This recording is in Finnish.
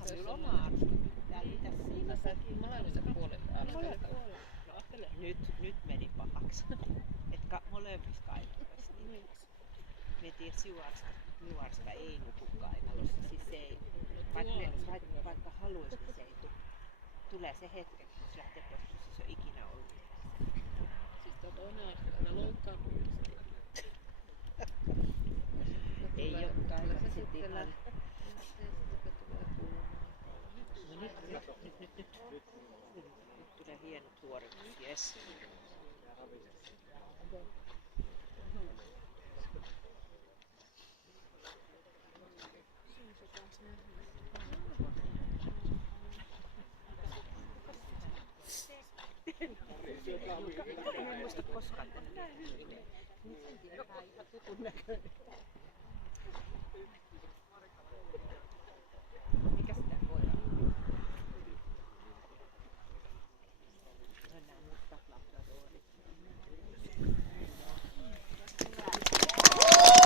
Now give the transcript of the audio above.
onhan minulla oma arski. Täällä mitäs siinä? Molemmissa puolilla. Nyt meni pahaksi. Etkä molemmissa kainaloissa. Me tiedä Juarska ei nuku kainalossa. Siis se ei, vaikka haluaisi, niin se ei tule. Tulee se hetki, kun se lähtee pois, jos se on ikinä ollut. Siis toinen asia, loukkaantumista. Ei ole kainalliset ihan. Nyt tulee hienot suoritus, jes. En muista koskaan tänne. Nyt sen tiedetään ihan tutun näköinen.